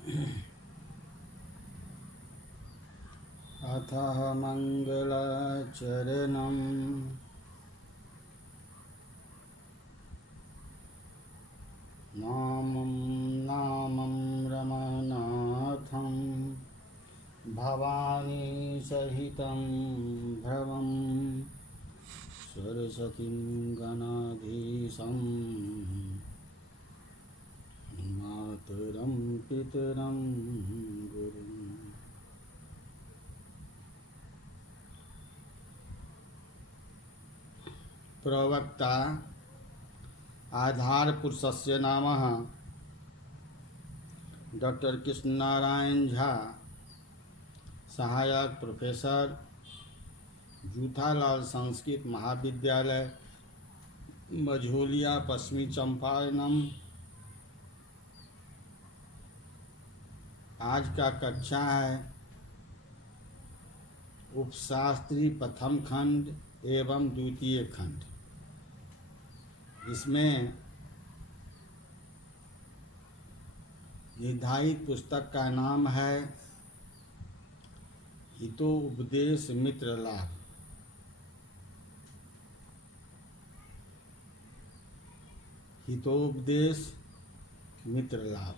अथ मंगलाचरणं नामं रमनाथं भवानी सहितं भ्रमं सरस्वतीं गणाधीशं मातरं पितरं गुरुम्। प्रवक्ता आधार पुरुषस्य नामः डॉक्टर कृष्ण नारायण झा, सहायक प्रोफेसर, जूथालाल संस्कृत महाविद्यालय, मझोलिया, पश्चिमी चंपारण। आज का कक्षा है उपशास्त्री प्रथम खंड एवं द्वितीय खंड। इसमें निर्धारित पुस्तक का नाम है हितोपदेश मित्र लाभ। हितोपदेश मित्र लाभ।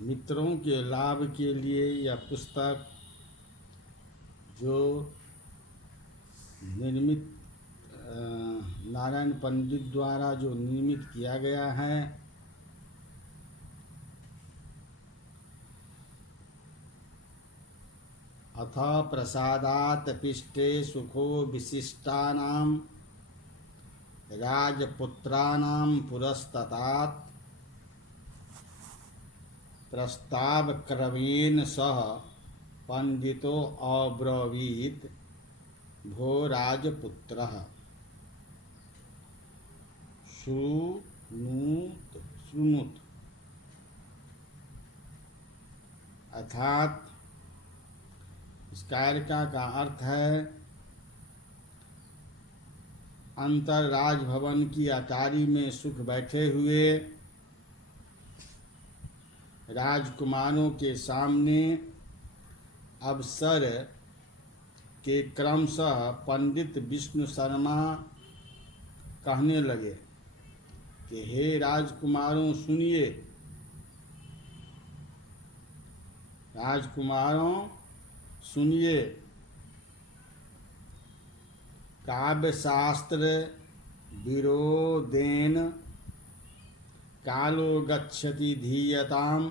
मित्रों के लाभ के लिए यह पुस्तक जो निर्मित नारायण पंडित द्वारा जो निर्मित किया गया है, अथ प्रसादात् पिष्टे सुखो विशिष्टानां राजपुत्राणां पुरस्ततात् प्रस्ताव क्रमेण सह पंडितो अब्रवीत भो राजपुत्रः शृणुत। अर्थात इस कारिका का अर्थ है, अंतर राजभवन की अटारी में सुख बैठे हुए राजकुमारों के सामने अवसर के क्रमशः पंडित विष्णु शर्मा कहने लगे कि हे राजकुमारों सुनिए। राजकुमारों सुनिए, काव्य शास्त्र विरोधेन कालो गच्छति धीयताम्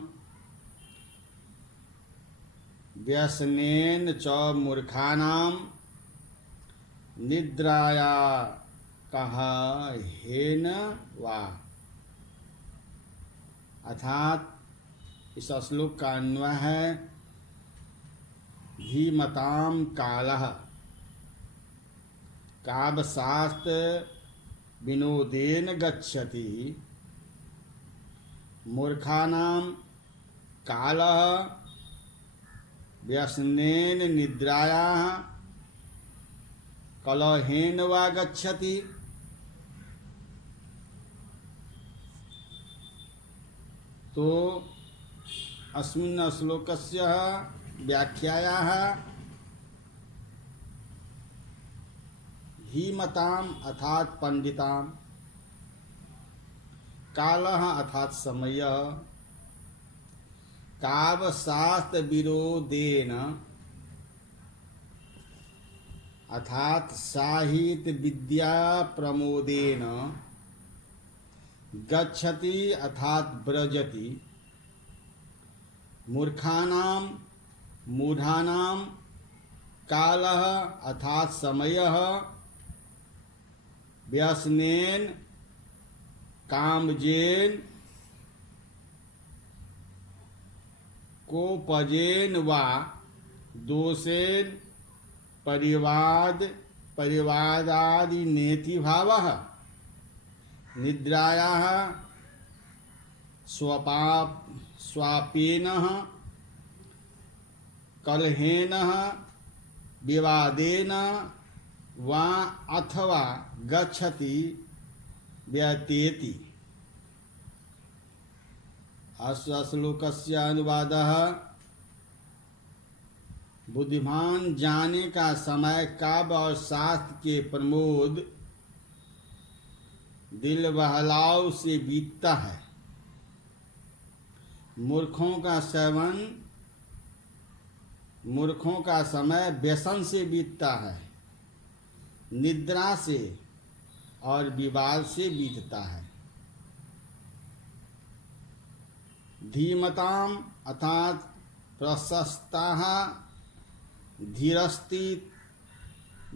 व्यसनेन च मूर्खाणां निद्राया कहेन वा। अर्थात इस श्लोक का अन्वय है, धीमतां कालः काव्यशास्त्र विनोदेन गच्छति मूर्खाणां कालः व्यसनेन निद्रायाः कलहेन वा गच्छति। तो अस्मिन् श्लोकस्य व्याख्यायाः धीमताम् अर्थात पंडिताम्, कालः अर्थात समयः, काव्यशास्त्र विरोधेन अर्थात साहित्य विद्या प्रमोदेन, गच्छति अर्थात व्रजति, मूर्खाणां मूढ़ानां, कालः अर्थात समयः, व्यसनेन कामजेन, कोपजेन वा दोषेन परिवादादि नेति भावः निद्रायाः स्वापेन कलहेन विवादेन वा अथवा गच्छति व्यतीति। अस्य श्लोकस्य अनुवादः बुद्धिमान जाने का समय काव्य और शास्त्र के प्रमोद दिल बहलाव से बीतता है। मूर्खों का समय व्यसन से बीतता है, निद्रा से और विवाद से बीतता है। धीमताम अर्थात प्रशस्ताः धीरस्ति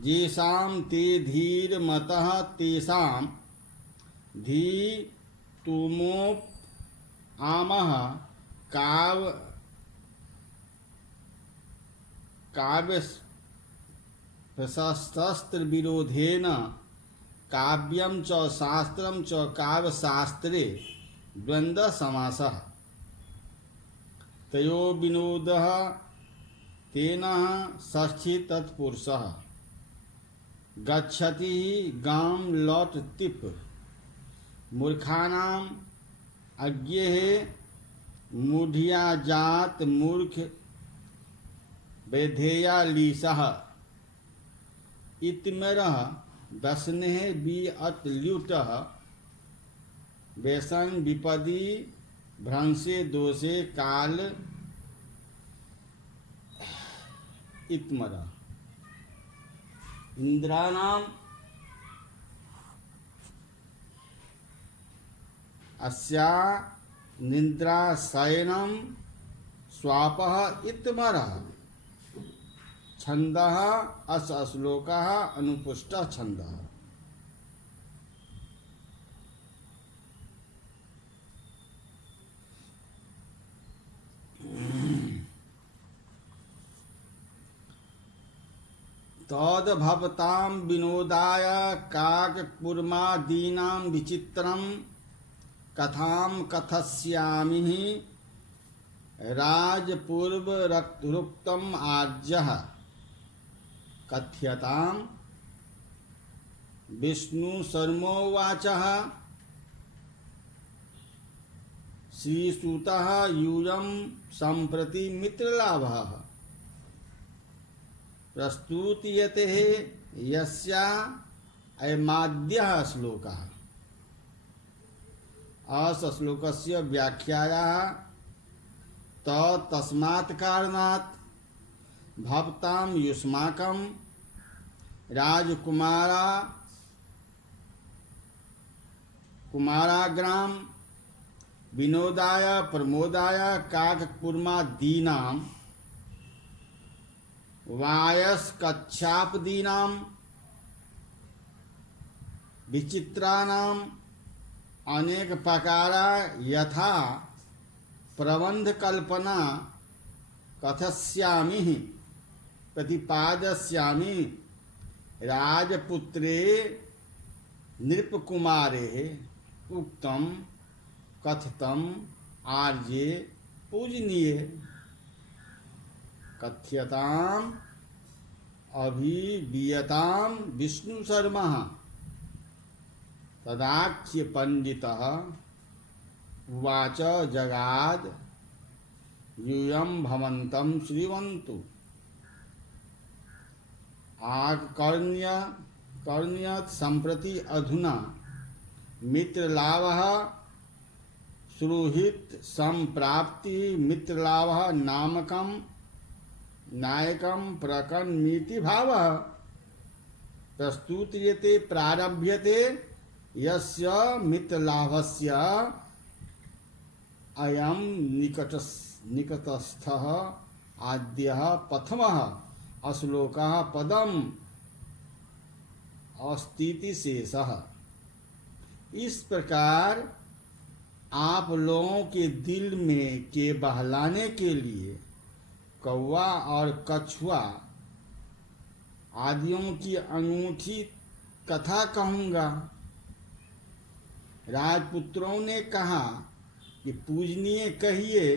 येषां ते धीरमतः तेषां धीतुमोप आमः काव्य प्रशस्त्र विरोधेन काव्यम च शास्त्रम च काव्य शास्त्रे द्वंद्व समासः तयो विनोदः तेन षष्ठी तत्पुरुषः गच्छति गां लौटतिप मूर्खानाम अज्ञेः मूढ़िया जात मूर्ख वैधेया लीसः इत्मरः दशनेः विअतल्युतः व्यसन विपदि भ्रंशे दोषे काल इत्मरः इंद्राणाम अस्या निद्राशयनम स्वापः इत्मरः छंदः अस श्लोकः अनुपुष्टः छंदः। तद्भवतां विनोदाय काककुर्मादीनां विचित्रं कथां कथयिष्यामि राजपूर्वरुक्तम् आर्यः कथ्यतां विष्णुशर्मोवाचः श्रीसूतः यूयं सम्प्रति मित्रलाभः प्रस्तुतीयते यस्या अयमाद्यः श्लोकः। अस श्लोकस्य व्याख्यायाः तस्मात् कारणात् भवतां युष्माकं कुमाराग्राम विनोदाय प्रमोदाय काककुर्मादीनां वायस्कच्छापदीनां विचित्राणाम् अनेक प्रकारा यथा प्रबंध कल्पना कथयिष्यामि प्रतिपादयिष्यामि राजपुत्रे नृपकुमारे उक्तम कथितम आर्ये पूजनीये कथ्यताम अभिवीयताम विष्णु शर्मा तदाख्य पंडितः उवाच जगाद यूयं भवन्तं श्रीवन्तु कर्ण्यत् सम्प्रति अधुना मित्रलाभः सुहृत् सम्प्राप्ति मित्रलाभः नामकं नायकं प्रकर्मीति भावः प्रस्तुत्यते प्रारभ्यते यस्य मित्रलाभस्य अयं निकटस्थः आद्यः प्रथमः श्लोकः पदम् अस्तीति शेषः। इस प्रकार आप लोगों के दिल में के बहलाने के लिए कौवा और कछुआ आदियों की अनूठी कथा कहूँगा। राजपुत्रों ने कहा कि पूजनीय कहिए।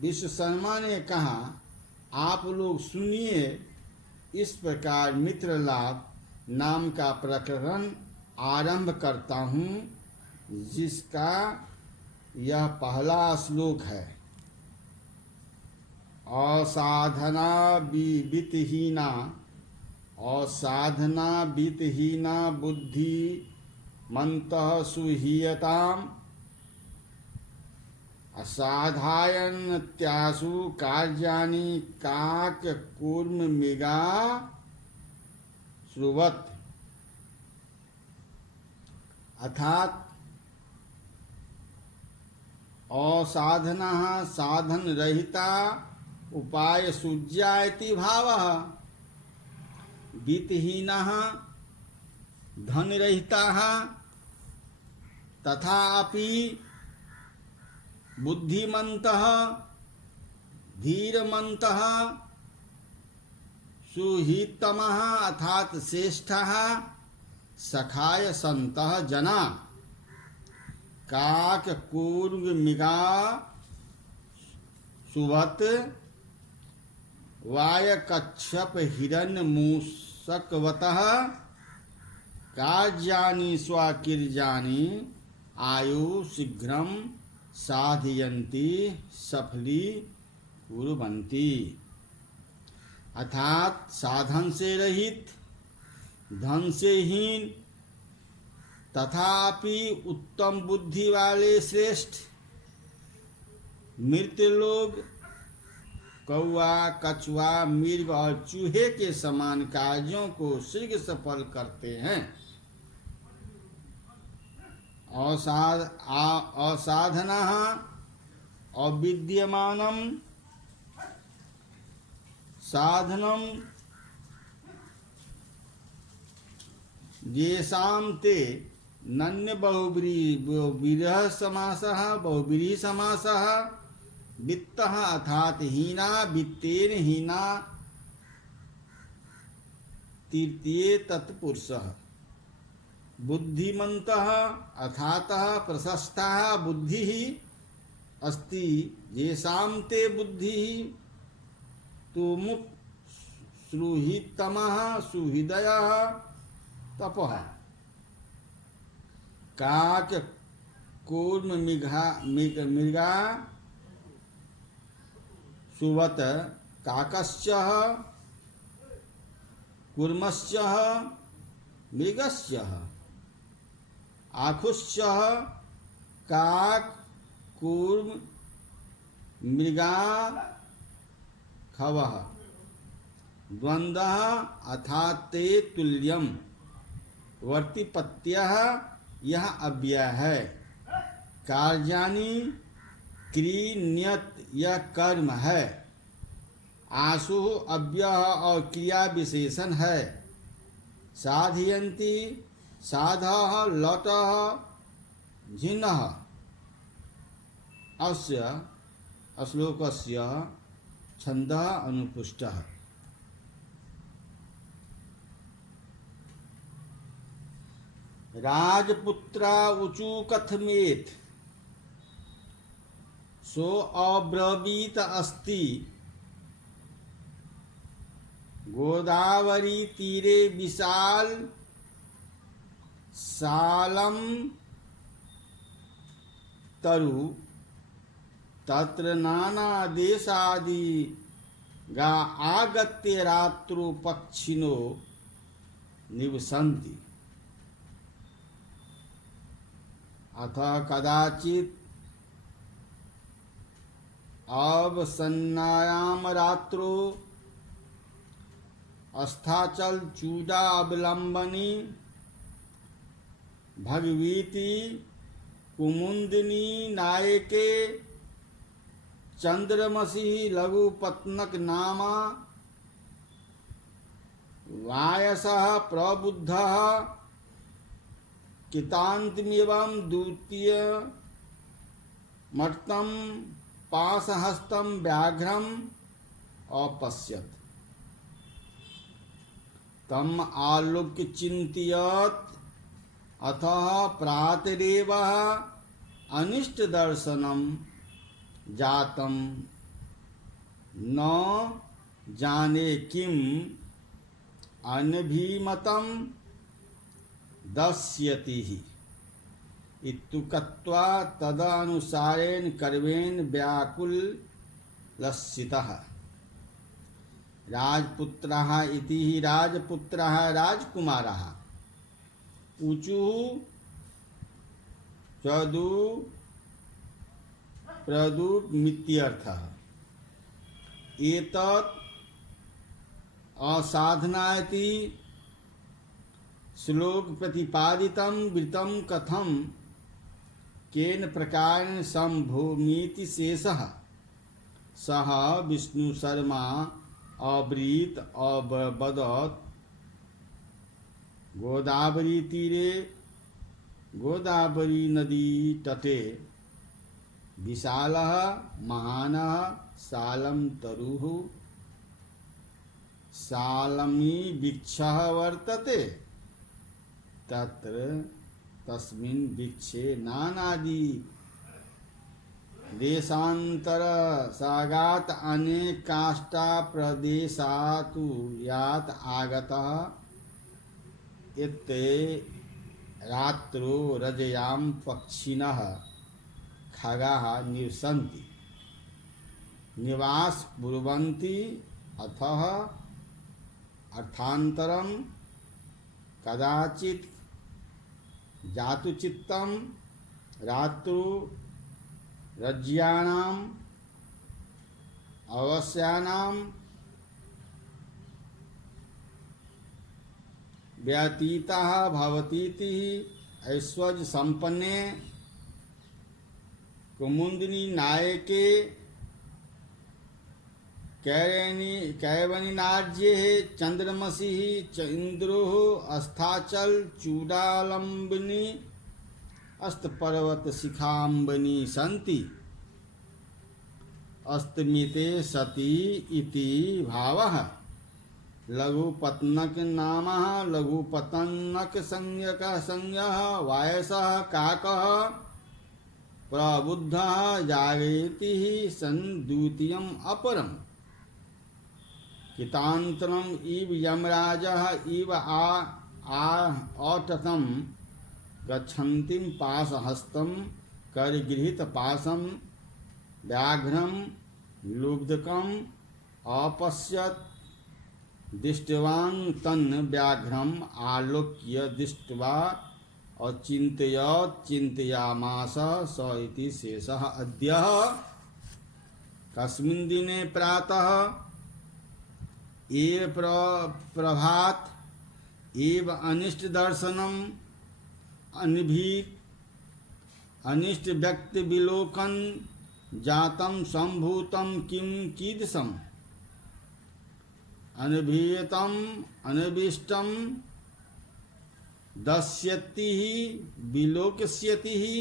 विश्वशर्मा ने कहा आप लोग सुनिए। इस प्रकार मित्रलाभ नाम का प्रकरण आरंभ करता हूँ, जिसका यह पहला श्लोक है। असाधना वित्तहीना, असाधना वित्तहीना बुद्धि मंतः सुहीयताम् असाधायन्त्यासु कार्याणि काककूर्ममृगा श्रुवत्। अर्थात असाधना साधन रहिता उपाय सूज्या इति भावः। वित्तहीनः धन रहिताः तथापि बुद्धिमन्तः धीरमन्तः सुहितमः अर्थात श्रेष्ठः सखाय सन्तः जना काककूर्ममृगा सुवत् वायकच्छप हिरण्यमूषकवतः कार्याणि स्वकीर्याणि आयु शीघ्रं साधयन्ति सफली कुर्वन्ति। अर्थात साधन से रहित, धन से हीन तथापि उत्तम बुद्धि वाले श्रेष्ठ मृत लोग कौआ, कछुआ, मृग और चूहे के समान कार्यों को शीघ्र सफल करते हैं। असाधना अविद्यमानम साधनम येषां ते नन्य बहुव्रीहि समासः वित्तः अर्थात हीना वित्तेन हीना तृतीय तत्पुरुषः बुद्धिमन्तः अर्थातः प्रशस्तः बुद्धिः अस्ति येषां ते बुद्धिः तु सुहृतमः सुहृदयः तपः काक कूर्म मृगा सुवत काकस्य कूर्मस्य मृगस्य आखुश्च काक कूर्म मृगा खवः द्वन्द्वः अर्थात ते तुल्यम वर्तिपत्यः यह अव्यय है। कार्याणि क्री नियत यह कर्म है। आशु अव्यय और क्रिया विशेषण है। साधयन्ति साधः लटः झिन्नः। अस्य श्लोकस्य छन्दः अनुपुष्टः। राजपुत्रा ऊचु कथमेत सो अब्रवीत अस्ति गोदावरी तीरे विशाल सालम तरु तत्र नाना देशादि गा आगत्य रात्रौ पक्षिणो निवसन्ति। अथ कदाचित् अवसन्नायां रात्रौ अस्ताचल चूडावलम्बनी भगवीति कुमुदिनी नायके चंद्रमसी लघुपत्नक नामा वायसः प्रबुद्धः कितान्तिमिवं द्वितीय मर्तं पाशहस्तं व्याघ्रम अपश्यत्। तम आलोक्य चिन्तयत् अतः प्रातरेव अनिष्ट दर्शनम जातम न जाने किम अनभिमतम दस्यति ही इत्युक्त्वा तदनुसारेण कर्मेण व्याकुल लस्सितः। राजपुत्रः इति हि राजपुत्रः राजकुमारः ऊचुः चदु प्रदुमित्यर्थः। एतत् असाधनायति श्लोक प्रतिपादितं वृत्तं कथं केन प्रकारेण संभूमीति शेषः। सः विष्णुशर्मा अब्रीत अवदत् गोदावरी तीरे गोदावरी नदी तटे विशालः महानः सालं तरुः सालमी वृक्षः वर्तते। तत्र तस्मिन् वृक्षे नानादि देशान्तर सागात् अनेकाष्टा प्रदेशातु यात् आगतः। इत्ते रात्रो रजयां पक्षिणः खगाः निवसन्ति निवास कुर्वन्ति। अतः अर्थान्तरं कदाचित् जातु चित्तं रात्रौ रज्यानाम् अवस्यानां व्यतीतः भवतीति। ऐश्वर्य संपन्ने कुमुदिनी नायके कैवनिनार्ये चंद्रमसि इंद्रो अस्ताचल चूडालंबिनी अस्तपर्वत शिखांबनी सन्ति। अस्तमिते सति इति भावः। लघुपत्नक नामः लघुपतनक संज्ञः वायसः काकः प्रबुद्धः जागेति सन् द्वितीयम् अपरम्। कितान्तरम् इव यमराजः इव अटतं गच्छन्तीं पाशहस्तं करगृहीतपाशं व्याघ्रं लुब्धकम् अपश्यत्। दृष्टवान् तन् व्याघ्रम् आलोक्य दृष्ट्वा अचिन्तयत् चिन्तयामास स इति शेषः। अद्य कस्मिन् दिने प्रातः एव प्रभात एव अनिष्ट दर्शनम् अनिष्ट व्यक्ति विलोकन जातं संभूतं किं कीदृशम् अनभियतम् अनभिष्टं दस्यति ही विलोकस्यति ही।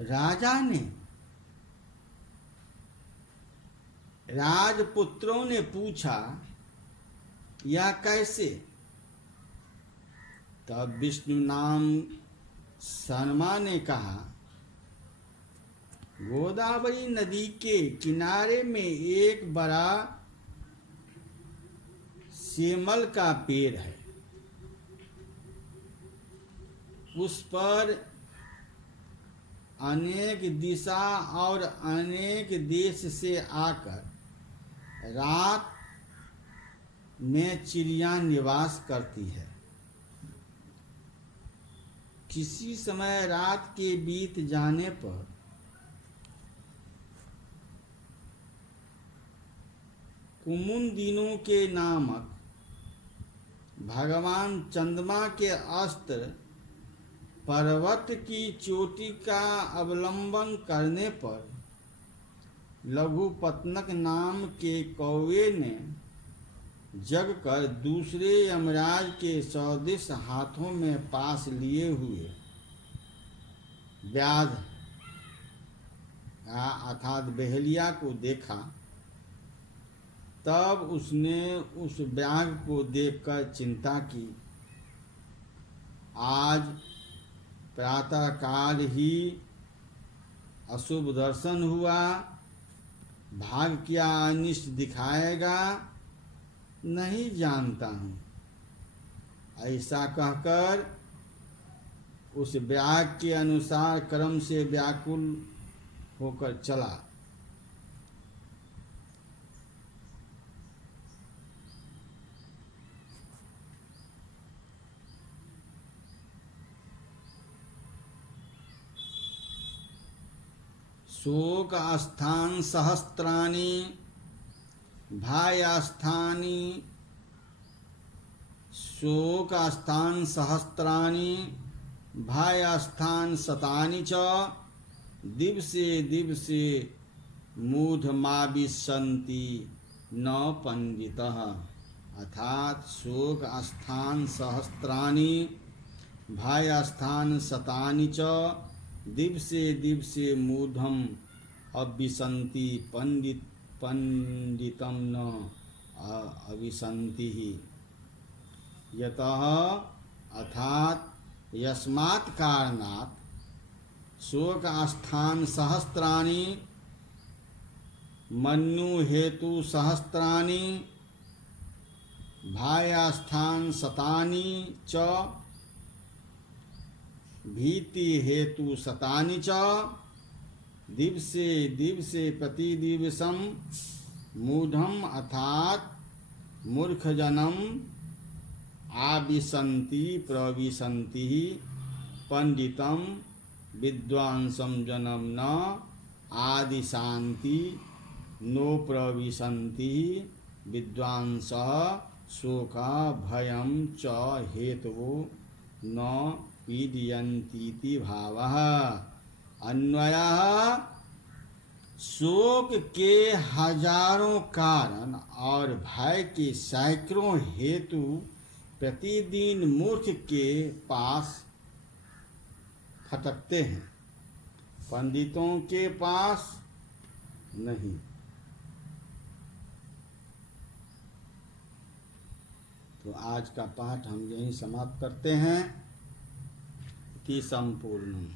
राजा ने राजपुत्रों ने पूछा यह कैसे। तब विष्णु नाम शर्मा ने कहा गोदावरी नदी के किनारे में एक बड़ा सेमल का पेड़ है। उस पर अनेक दिशा और अनेक देश से आकर रात में चिड़िया निवास करती है। किसी समय रात के बीत जाने पर कुमुदिनों के नामक भगवान चंद्रमा के अस्त्र पर्वत की चोटी का अवलंबन करने पर लघुपत्नक नाम के कौवे ने जगकर दूसरे यमराज के सदृश हाथों में पास लिए हुए व्याध अर्थात बहेलिया को देखा। तब उसने उस व्याघ को देखकर चिंता की। आज प्रातःकाल ही अशुभ दर्शन हुआ। भाग क्या अनिष्ट दिखाएगा नहीं जानता हूँ। ऐसा कहकर उस व्याग के अनुसार कर्म से व्याकुल होकर चला। शोक स्थान सहस्त्राणि भायास्थानि शोक स्थान सहस्त्राणि भायास्थान शतानि च दिवसे दिवसे मूढ़माविशन्ति न पंडितः। अर्थात शोक स्थान सहस्त्राणि भायास्थान शतानि च दिवसे दिवसे मूढ़म अविशन्ति पंडितम न अविशन्ति। यतः अर्थात यस्मात् कारणात् शोक स्थान सहस्त्राणि मन्यु हेतु सहस्त्राणि भायास्थान शतानि च भीति हेतु शतानि च दिवसे दिवसे प्रतिदिवसम मूढ़म अर्थात मूर्खजनम आविशन्ति प्रविशन्ति पंडितम विद्वांसम जनम न आदिशान्ति नो प्रविशन्ति विद्वांसः शोक भयं च हेतु न पीडयन्तीति भावः। अन्वयः शोक के हजारों कारण और भय के सैकड़ों हेतु प्रतिदिन मूर्ख के पास फटकते हैं, पंडितों के पास नहीं। तो आज का पाठ हम यहीं समाप्त करते हैं कि संपूर्ण।